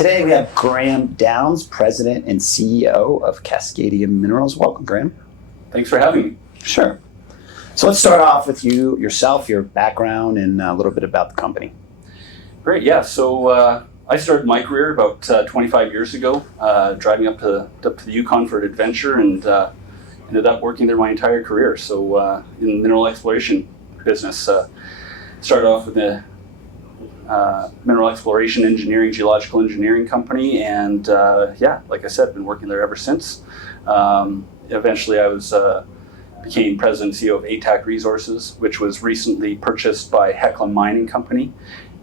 today we have Graham Downs, President and CEO of Cascadia Minerals. Welcome, Graham. Thanks for having me. Sure. So let's start off with yourself, your background, and a little bit about the company. Great, yeah. So I started my career about 25 years ago, driving up to the Yukon for an adventure, and ended up working there my entire career. So in the mineral exploration business, started off with a mineral exploration engineering, geological engineering company, and like I said, been working there ever since. Eventually I became president and CEO of ATAC Resources, which was recently purchased by Hecla Mining Company.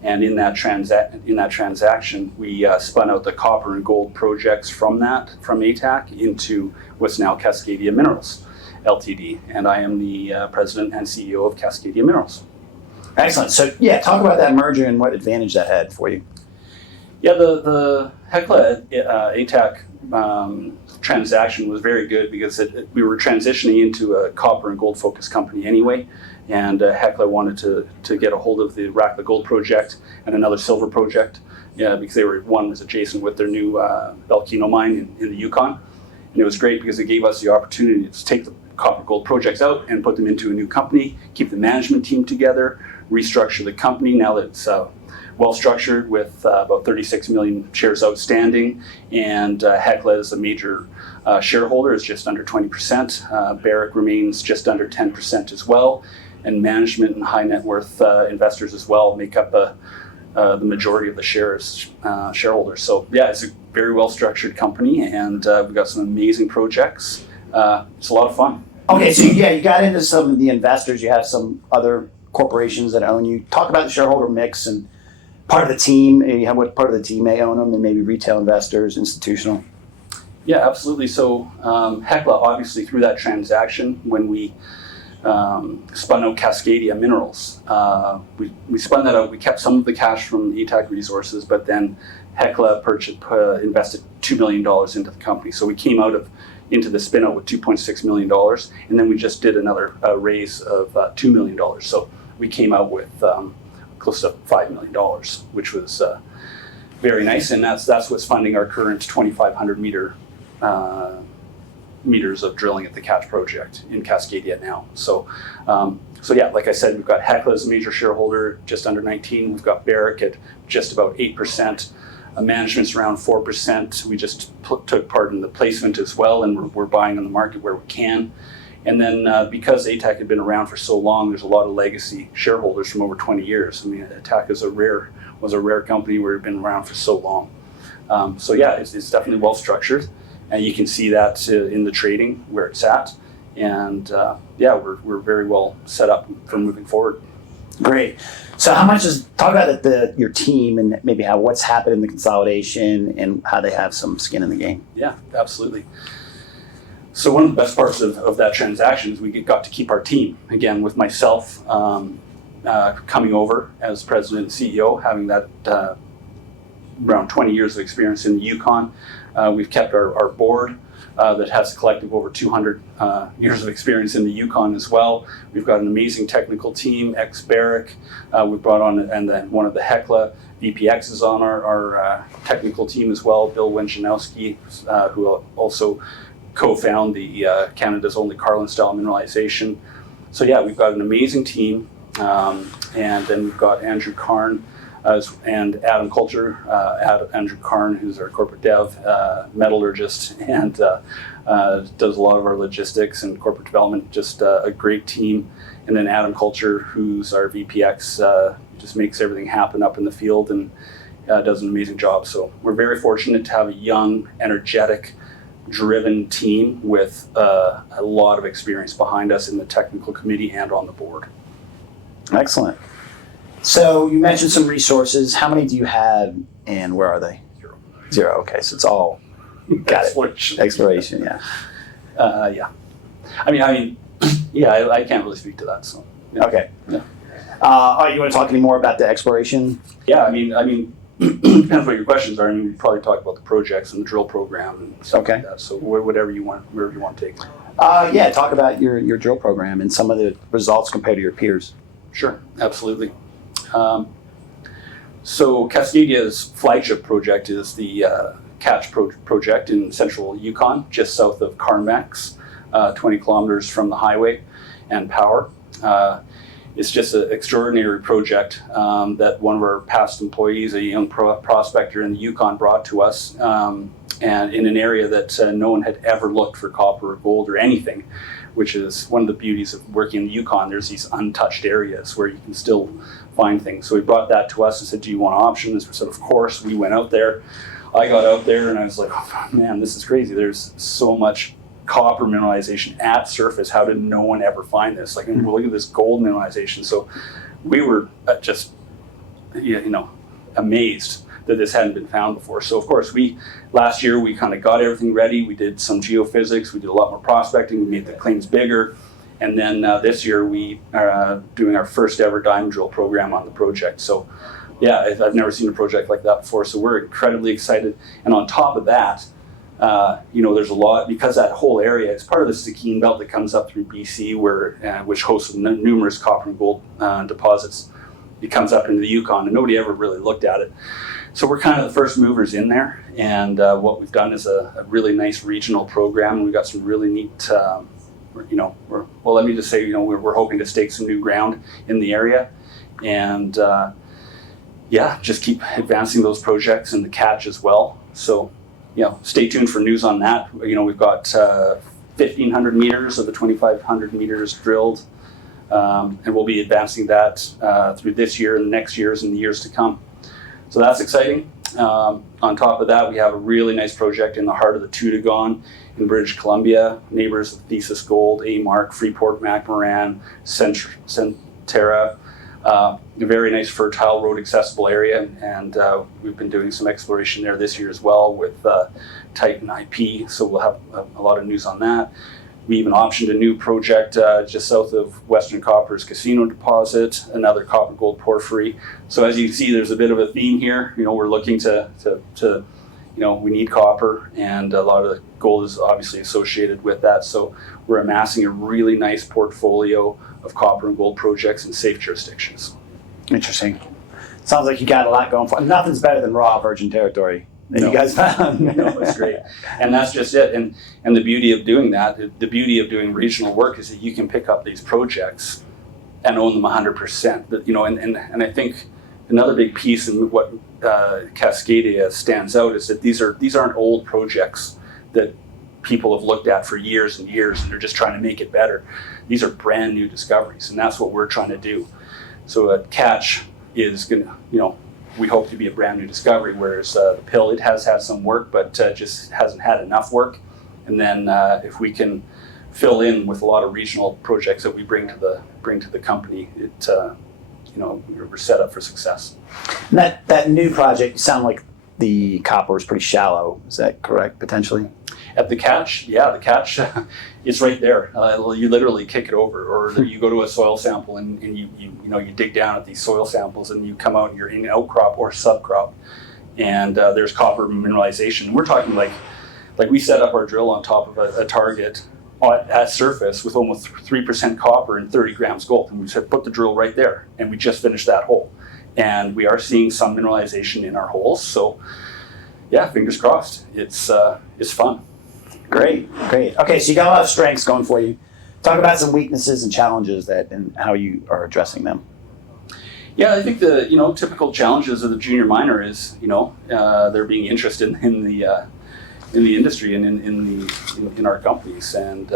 And in that transaction, we spun out the copper and gold projects from ATAC into what's now Cascadia Minerals, Ltd. And I am the president and CEO of Cascadia Minerals. Excellent. So yeah, talk about that merger and what advantage that had for you. Yeah, the Hecla ATAC transaction was very good because we were transitioning into a copper and gold focused company anyway, and Hecla wanted to get a hold of the Rackla Gold project and another silver project, because one was adjacent with their new Belkino mine in the Yukon, and it was great because it gave us the opportunity to take the copper gold projects out and put them into a new company, keep the management team together, restructure the company now that it's well structured with about 36 million shares outstanding, and Hecla is a major shareholder, is just under 20%. Barrick remains just under 10% as well, and management and high net worth investors as well make up the majority of the shareholders. So yeah, it's a very well structured company, and we've got some amazing projects. It's a lot of fun. Okay, so yeah, you got into some of the investors. You have some other corporations that own you. Talk about the shareholder mix and part of the team. What part of the team may own them, and maybe retail investors, institutional. Yeah, absolutely. So Hecla, obviously, through that transaction, when we spun out Cascadia Minerals, we spun that out. We kept some of the cash from ATAC Resources, but then Hecla invested $2 million into the company. So we came into the spin out with $2.6 million, and then we just did another raise of $2 million. So we came out with close to $5 million, which was very nice, and that's what's funding our current 2,500 meters of drilling at the Catch project in Cascadia now. So yeah, like I said, we've got Hecla as a major shareholder, just under 19. We've got Barrick at just about 8%. Management's around 4%. We just took part in the placement as well, and we're buying on the market where we can. And then because ATAC had been around for so long, there's a lot of legacy shareholders from over 20 years. I mean, ATAC was a rare company where it had been around for so long. So yeah, it's definitely well structured, and you can see that in the trading where it's at. And we're very well set up for moving forward. Great. So talk about your team and maybe what's happened in the consolidation and how they have some skin in the game. Yeah, absolutely. So one of the best parts of that transaction is we got to keep our team, again, with myself coming over as president and CEO, having that around 20 years of experience in the Yukon. We've kept our board that has a collective over 200 years of experience in the Yukon as well. We've got an amazing technical team, ex-Barrick. We've brought on, and then one of the Hecla VPX is on our technical team as well, Bill Wenjanowski, who also co-found the Canada's only Carlin-style mineralization. So yeah, we've got an amazing team, and then we've got Andrew Karn and Adam Coulter. Andrew Karn, who's our corporate dev, metallurgist, and does a lot of our logistics and corporate development. Just a great team. And then Adam Coulter, who's our VPX, just makes everything happen up in the field and does an amazing job. So we're very fortunate to have a young, energetic, driven team with a lot of experience behind us in the technical committee and on the board. Excellent. So you mentioned some resources. How many do you have, and where are they? Zero. Okay, so it's all exploration. Yeah. Yeah. I mean, yeah. I can't really speak to that. So. Yeah. Okay. Yeah. All right. You want to talk any more about the exploration? Yeah. I mean. Depends what your questions are. I mean, we probably talk about the projects and the drill program and stuff like that. So wherever you want to take. Yeah, talk about your drill program and some of the results compared to your peers. Sure, absolutely. So Cascadia's flagship project is the Catch project in central Yukon, just south of Carmex, 20 kilometers from the highway and power. It's just an extraordinary project that one of our past employees, a young prospector in the Yukon, brought to us, and in an area that no one had ever looked for copper or gold or anything, which is one of the beauties of working in the Yukon. There's these untouched areas where you can still find things. So he brought that to us and said, do you want options? We said, of course. We went out there. I got out there and I was like, oh, man, this is crazy. There's so much copper mineralization at surface. How did no one ever find this? Like, look at this gold mineralization. So we were just, amazed that this hadn't been found before. So of course, last year we kind of got everything ready. We did some geophysics. We did a lot more prospecting. We made the claims bigger. And then this year we are doing our first ever diamond drill program on the project. So yeah, I've never seen a project like that before. So we're incredibly excited. And on top of that, there's a lot, because that whole area is part of the Stikine belt that comes up through BC, which hosts numerous copper and gold deposits. It comes up into the Yukon, and nobody ever really looked at it. So we're kind of the first movers in there, and what we've done is a really nice regional program. We've got some really neat, let me just say, we're hoping to stake some new ground in the area, and just keep advancing those projects and the Catch as well. So, stay tuned for news on that. We've got 1,500 meters of the 2,500 meters drilled, and we'll be advancing that through this year and the next years and the years to come. So that's exciting. On top of that, we have a really nice project in the heart of the Toodoggone in British Columbia. Neighbors of Thesis Gold, A-Mark, Freeport, McMoran, Centerra. A very nice fertile road accessible area, and we've been doing some exploration there this year as well with Titan IP, so we'll have a lot of news on that. We even optioned a new project just south of Western Copper's Casino deposit, another copper gold porphyry. So as you can see, there's a bit of a theme here. We're looking to we need copper, and a lot of the gold is obviously associated with that. So we're amassing a really nice portfolio of copper and gold projects in safe jurisdictions. Interesting. Sounds like you got a lot going for. Nothing's better than raw virgin territory that you guys found. No, it's great. And that's just it. And the beauty of doing that, the beauty of doing regional work is that you can pick up these projects and own them 100%. But, and I think another big piece in what Cascadia stands out is that these aren't old projects that people have looked at for years and years, and they're just trying to make it better. These are brand new discoveries, and that's what we're trying to do. So a Catch is going to, we hope to be a brand new discovery, whereas the Pill, it has had some work, but just hasn't had enough work. And then if we can fill in with a lot of regional projects that we bring to the company, we're set up for success. And that new project, you sound like the copper is pretty shallow. Is that correct, potentially? At the Catch, the Catch is right there. You literally kick it over, or you go to a soil sample and you dig down at these soil samples and you come out and you're in outcrop or subcrop, and there's copper mineralization. We're talking like we set up our drill on top of a target at surface with almost 3% copper and 30 grams gold, and we said put the drill right there, and we just finished that hole, and we are seeing some mineralization in our holes. So yeah, fingers crossed. It's fun. Great. Okay, so you got a lot of strengths going for you. Talk about some weaknesses and challenges and how you are addressing them. Yeah, I think the typical challenges of the junior miner is they're being interested in the industry and in our companies and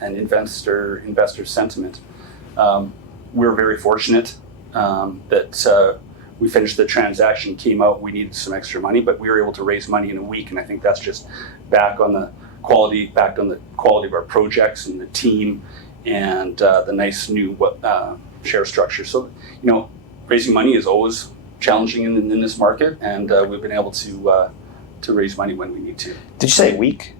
investor sentiment. We're very fortunate that we finished the transaction, came out, we needed some extra money, but we were able to raise money in a week, and I think that's just backed on the quality of our projects and the team and the nice new share structure. So raising money is always challenging in this market, and we've been able to raise money when we need to. Did you say a week?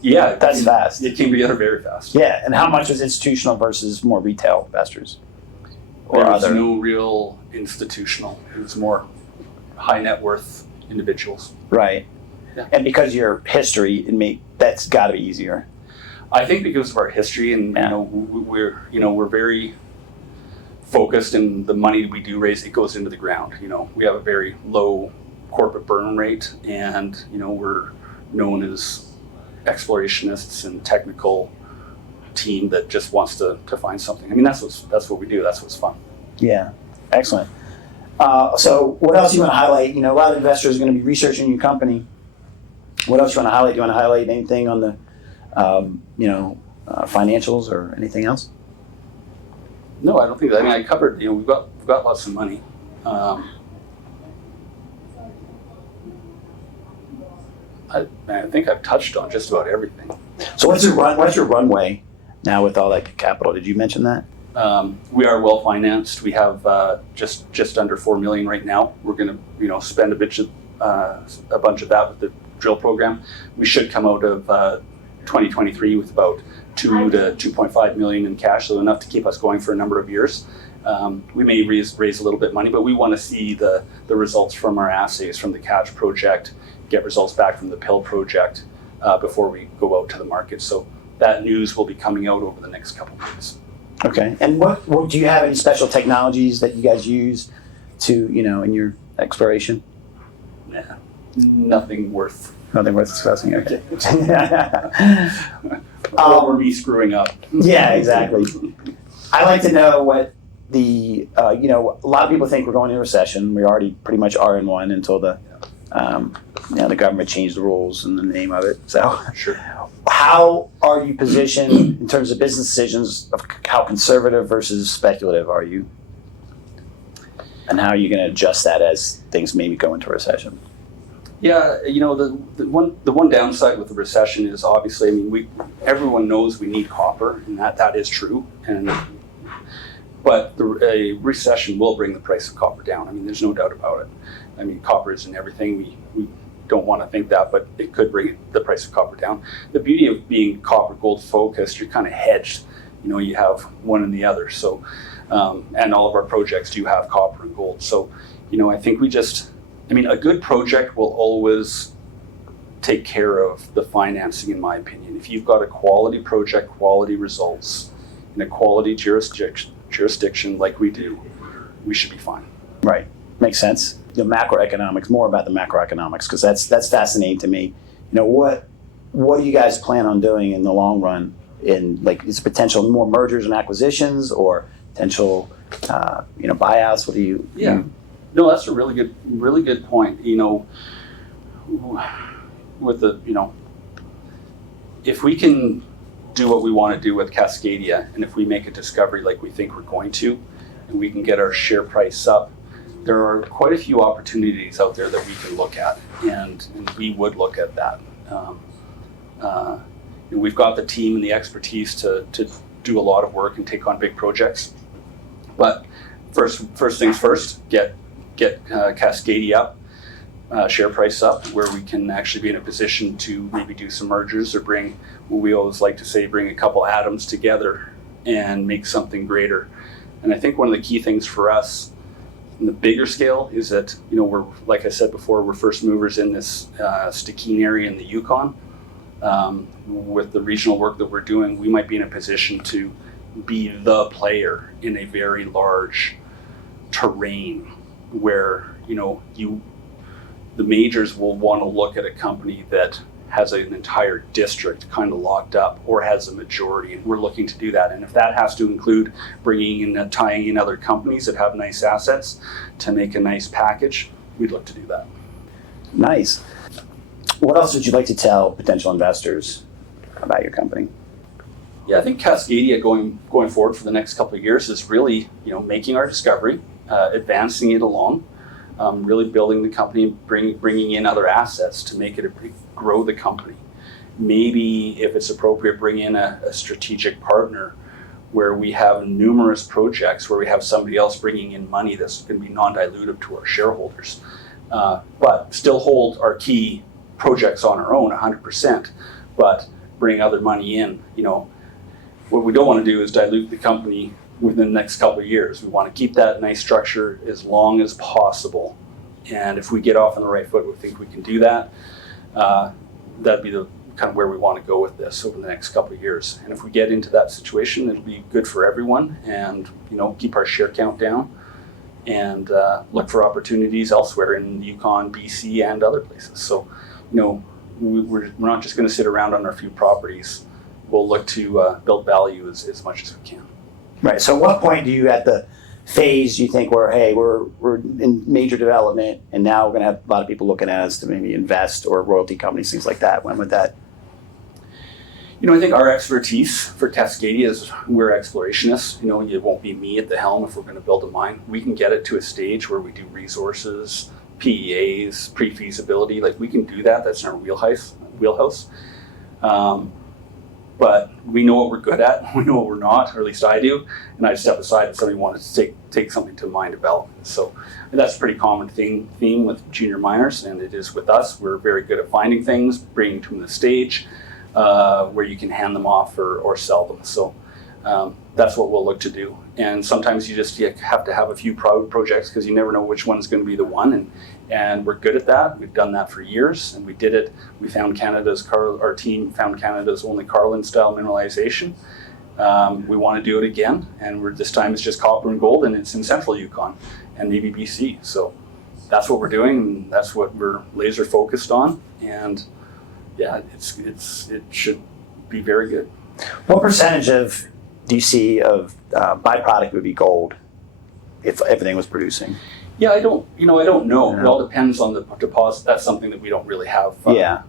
Yeah, that's fast. It came together very fast. Yeah, and how much was institutional versus more retail investors? There was no real institutional. It was more high net worth individuals. Right. Yeah. And because of your history, that's got to be easier. I think because of our history, and we're very focused, and the money we do raise, it goes into the ground. We have a very low corporate burn rate, and we're known as explorationists and technical team that just wants to find something. I mean, that's what we do. That's what's fun. Yeah, excellent. So what else you want to highlight? A lot of investors are going to be researching your company. What else you want to highlight? Do you want to highlight anything on the, financials or anything else? No, I don't think that. I mean, I covered. We've got lots of money. I think I've touched on just about everything. So what's your runway now with all that capital? Did you mention that? We are well financed. We have just under $4 million right now. We're going to spend a bunch of that with the drill program. We should come out of 2023 with about $2 to $2.5 million in cash, so enough to keep us going for a number of years. We may raise a little bit of money, but we want to see the results from our assays from the Catch project, get results back from the Pill project before we go out to the market. So that news will be coming out over the next couple of months. Okay. And what do you have any special technologies that you guys use to, in your exploration? Yeah, nothing worth discussing. Okay. Or me screwing up. Yeah, exactly. I like to know what a lot of people think we're going into a recession. We already pretty much are in one until the government changed the rules and the name of it. So, sure. How are you positioned in terms of business decisions of how conservative versus speculative are you? And how are you going to adjust that as things maybe go into a recession? Yeah, the one downside with the recession is obviously, I mean, everyone knows we need copper, and that is true. But a recession will bring the price of copper down. I mean, there's no doubt about it. I mean, copper is in everything. We don't want to think that, but it could bring the price of copper down. The beauty of being copper gold focused, you're kind of hedged. You have one and the other. So, and all of our projects do have copper and gold. So, I think a good project will always take care of the financing, in my opinion. If you've got a quality project, quality results, in a quality jurisdiction like we do, we should be fine. Right. Makes sense. The macroeconomics, more about the macroeconomics, because that's fascinating to me. What do you guys plan on doing in the long run? Is potential more mergers and acquisitions or potential buyouts? What do you? Yeah. No, that's a really good point. With if we can do what we want to do with Cascadia, and if we make a discovery like we think we're going to, and we can get our share price up, there are quite a few opportunities out there that we can look at, and we would look at that. We've got the team and the expertise to do a lot of work and take on big projects. But first things first, get Cascadia up, share price up, where we can actually be in a position to maybe do some mergers or bring what we always like to say, bring a couple atoms together and make something greater. And I think one of the key things for us in the bigger scale is that, we're, like I said before, we're first movers in this Stikine area in the Yukon. With the regional work that we're doing, we might be in a position to be the player in a very large terrain where, the majors will want to look at a company that has an entire district kind of locked up or has a majority, and we're looking to do that. And if that has to include bringing in and tying in other companies that have nice assets to make a nice package, we'd look to do that. Nice. What else would you like to tell potential investors about your company? Yeah, I think Cascadia going forward for the next couple of years is really, making our discovery, advancing it along, really building the company, bringing in other assets to make it grow the company. Maybe, if it's appropriate, bring in a strategic partner where we have numerous projects, where we have somebody else bringing in money that's going to be non-dilutive to our shareholders, but still hold our key projects on our own 100%, but bring other money in. What we don't want to do is dilute the company within the next couple of years. We want to keep that nice structure as long as possible. And if we get off on the right foot, we think we can do that. That'd be the kind of where we want to go with this over the next couple of years. And if we get into that situation, it'll be good for everyone, and keep our share count down, and look for opportunities elsewhere in Yukon, BC, and other places. So, we're not just going to sit around on our few properties. We'll look to build value as much as we can. Right. So, at what point do you, at the phase you think we're in major development, and now we're going to have a lot of people looking at us to maybe invest, or royalty companies, things like that? When would that? I think our expertise for Cascadia is we're explorationists. It won't be me at the helm if we're going to build a mine. We can get it to a stage where we do resources, PEAs, pre-feasibility. Like, we can do that. That's in our wheelhouse. But we know what we're good at. We know what we're not, or at least I do. And I step aside if somebody wanted to take something to mine development. So that's a pretty common theme with junior miners, and it is with us. We're very good at finding things, bringing them to the stage where you can hand them off or sell them. So that's what we'll look to do. And sometimes you have to have a few projects, because you never know which one's going to be the one. And we're good at that. We've done that for years, and we did it. We found our team found Canada's only Carlin-style mineralization. We want to do it again, and this time it's just copper and gold, and it's in central Yukon and maybe BC. So that's what we're doing, and that's what we're laser focused on. And yeah, it should be very good. What percentage do you see of byproduct would be gold if everything was producing? Yeah, I don't know. Yeah. It all depends on the deposit. That's something that we don't really have.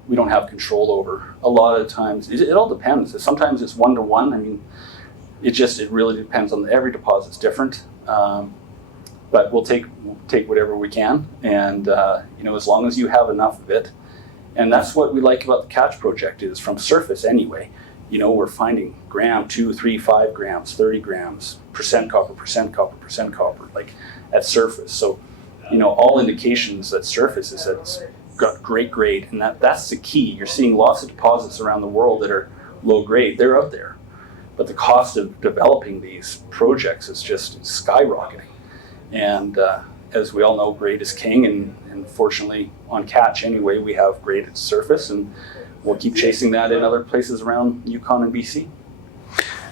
We don't have control over. A lot of times, it all depends. Sometimes it's 1-to-1. I mean, it really depends on every deposit's different. But we'll take whatever we can, and as long as you have enough of it, and that's what we like about the Catch project is from surface anyway. We're finding gram, 2, 3, 5 grams, 30 grams, percent copper, like at surface. So, all indications at surface is that it's got great grade, and that's the key. You're seeing lots of deposits around the world that are low grade. They're out there, but the cost of developing these projects is just skyrocketing. And as we all know, grade is king, and fortunately on Catch anyway, we have grade at surface, and we'll keep chasing that in other places around Yukon and BC.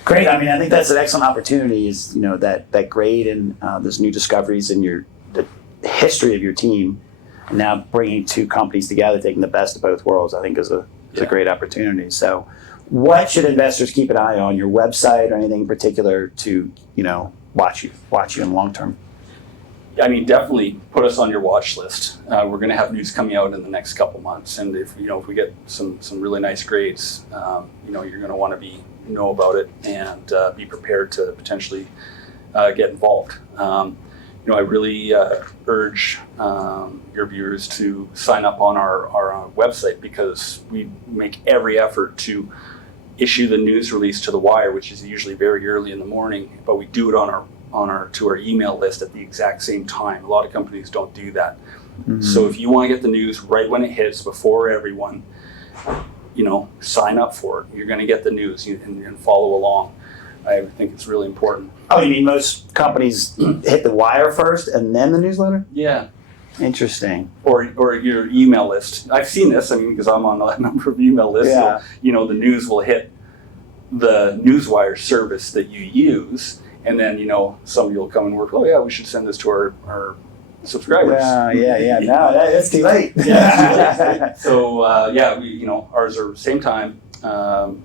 Great. I mean, I think that's an excellent opportunity, is that grade and those new discoveries and the history of your team, and now bringing two companies together, taking the best of both worlds, I think is a great opportunity. So what should investors keep an eye on? Your website or anything in particular to watch you in the long term? I mean, definitely put us on your watch list. We're going to have news coming out in the next couple months, and if we get some really nice grades, you're going to want to know about it and be prepared to potentially get involved. I really urge your viewers to sign up on our website, because we make every effort to issue the news release to the wire, which is usually very early in the morning, but we do it to our email list at the exact same time. A lot of companies don't do that. Mm-hmm. So if you want to get the news right when it hits, before everyone, sign up for it. You're going to get the news and follow along. I think it's really important. Oh, you mean most companies hit the wire first and then the newsletter? Yeah. Interesting. Or your email list. I've seen this, because I'm on a number of email lists. Yeah. So, the news will hit the newswire service that you use, and then, somebody will come and work, oh yeah, we should send this to our subscribers. Yeah. No, that's too late. Yeah. So, ours are same time,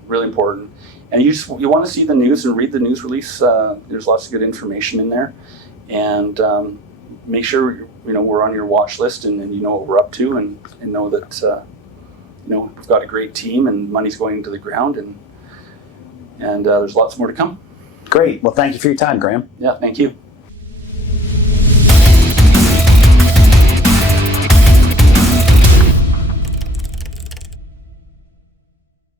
really important. And you want to see the news and read the news release. There's lots of good information in there. And make sure, we're on your watch list, and you know what we're up to, and know that, we've got a great team, and money's going into the ground, and there's lots more to come. Great. Well, thank you for your time, Graham. Yeah, thank you.